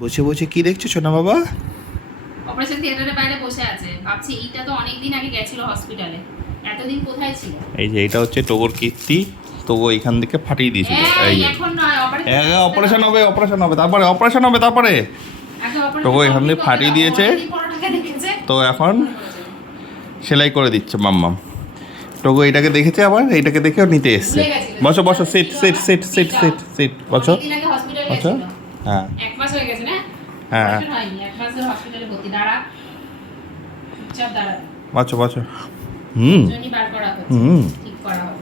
বসে বসে কি দেখছো সোনা বাবা? অপারেশন থিয়েটারের বাইরে বসে আছে, ভাবছি এইটা তো অনেক দিন আগে গেছিল হসপিটালে, এতদিন কোথায় ছিল। এই যে এটা হচ্ছে টোগর কীর্তি, তো এখান থেকে ফাটিয়ে দিয়েছিল। এই যে এখন নয়, অপারেশন হবে, অপারেশন হবে, তারপরে অপারেশন হবে, তারপরে টোগো এখান থেকে ফাটিয়ে দিয়েছে, তো এখন সেলাই করে দিচ্ছে মাম্মাম। টোগো এটাকে দেখেছে, আবার এইটাকে দেখেও নিতে এসছে। বসো বসো, sit sit sit sit sit sit বসো বসো। হ্যাঁ এক মাস হয়ে গেছে না? হ্যাঁ হয়নি, এক মাস ধরে হসপিটালে ভর্তি। দাঁড়া, চুপচাপ দাঁড়া। বসো বসো। জনি বার করা হচ্ছে, ঠিক করা হবে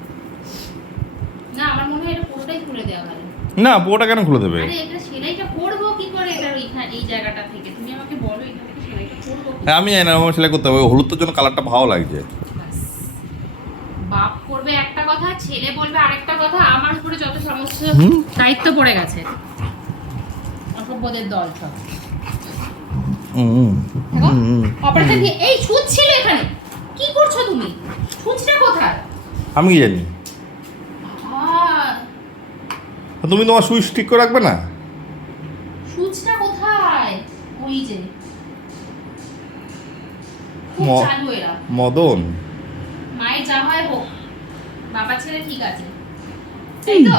না। আমার মনে হয় এটা পুরোটাই খুলে দেওয়া ভালো। না, পুরোটা কেন খুলে দেবে? আরে এটা সেলাইটা করব কি করে? এটা এই জায়গাটা থেকে তুমি আমাকে বলো, এখান থেকে সেলাইটা করব কি? আমি জানি না, আমার সেলাই করতে হবে। হলুদের জন্য কালারটা ভালো লাগছে। বাপ করবে একটা কথা, ছেলে বলবে আরেকটা কথা, আমার উপরে যত সমস্ত দায়িত্ব পড়ে গেছে। অসভ্যদের দল সব। অপারেশন দিয়ে এই সুচ ছিল এখানে, কি করছো তুমি? সুচটা কোথায়? আমি কি জানি? তুমি তোমার সুইচ ঠিক করে রাখবে না? সুচটা কোথায়? ওই যে খুব চালু এরা। মদন মায়ের যা হয় হোক, বাবা ছেলে ঠিক আছে, তাই তো?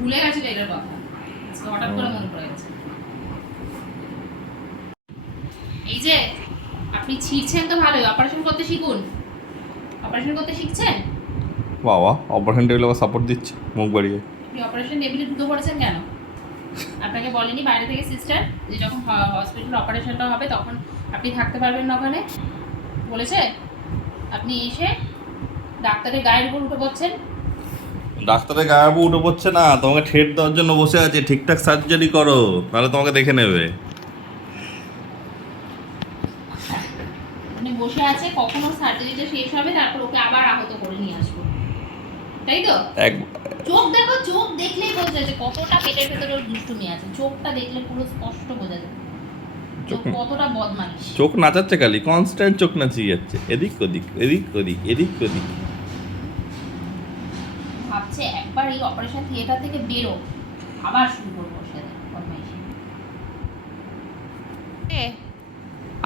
ভুলে গেছিল এটার কথা, আজকে হঠাৎ করে মনে পড়ে গেছে। এই যে আপনি ছিঁড়ছেন তো ভালোই, অপারেশন করতে শিখুন। অপারেশন করতে শিখছেন? বাবা অপারেশন টেবিল আবার সাপোর্ট দিচ্ছে মুখ বাড়িয়ে। আপনি অপারেশন টেবিলে ঢুকে পড়েছেন কেন? আপনাকে বলেনি বাইরে থেকে সিস্টার যে যখন হসপিটাল অপারেশনটা হবে তখন আপনি থাকতে পারবেন না ওখানে? বলেছে? আপনি এসে ডাক্তারের গায়ের উপর উঠে পড়ছেন। ডাক্তারের গায়ে উঠে পড়ছে না, তোমাকে ঠেট দেওয়ার জন্য বসে আছে। ঠিকঠাক সার্জারি করো, তাহলে তোমাকে দেখে নেবে। আপনি বসে আছে কখনো সার্জারিটা শেষ হবে, তারপর ওকে আবার আহত করে নিয়ে আসবো, তাই তো? চোখ দেখো, চোখ দেখলেই বোঝা যায় যে কতটা পেটের ভেতরে ওর দুষ্টুমি আছে। চোখটা দেখলে পুরো স্পষ্ট বোঝা যায় চোখ কতটা বদমাইশ। চোখ নাচাচ্ছে খালি, কনস্ট্যান্ট চোখ নাচিয়ে যাচ্ছে, এদিক ওদিক এদিক ওদিক এদিক ওদিক। ভাবছে একবার এই অপারেশন থিয়েটার থেকে বেরো, আবার শুরু করবো ওর সাথে বদমাইশি।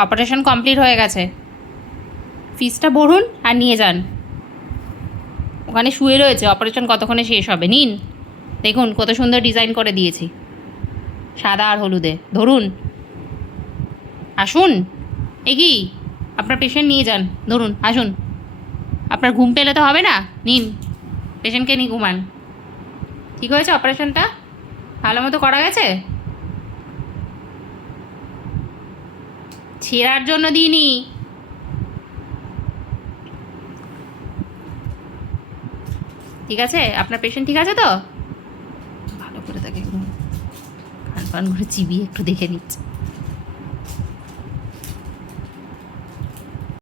অপারেশন কমপ্লিট হয়ে গেছে, ফিসটা ভরুন আর নিয়ে যান। ওখানে শুয়ে রয়েছে, অপারেশন কতক্ষণে শেষ হবে। নিন, দেখুন কত সুন্দর ডিজাইন করে দিয়েছি, সাদা আর হলুদে। ধরুন, আসুন। এগি আপনার পেশেন্ট নিয়ে যান, ধরুন আসুন। আপনার ঘুম পেলে তো হবে না, নিন পেশেন্টকে নিয়ে ঘুমান। ঠিক হয়েছে অপারেশনটা? ভালো মতো করা গেছে? ছেঁড়ার জন্য দিইনি। ঠিক আছে, আপনার পেশেন্ট ঠিক আছে তো? ভালো করে তাকে খান পান করে চিবিয়ে একটু দেখে নিচ্ছে।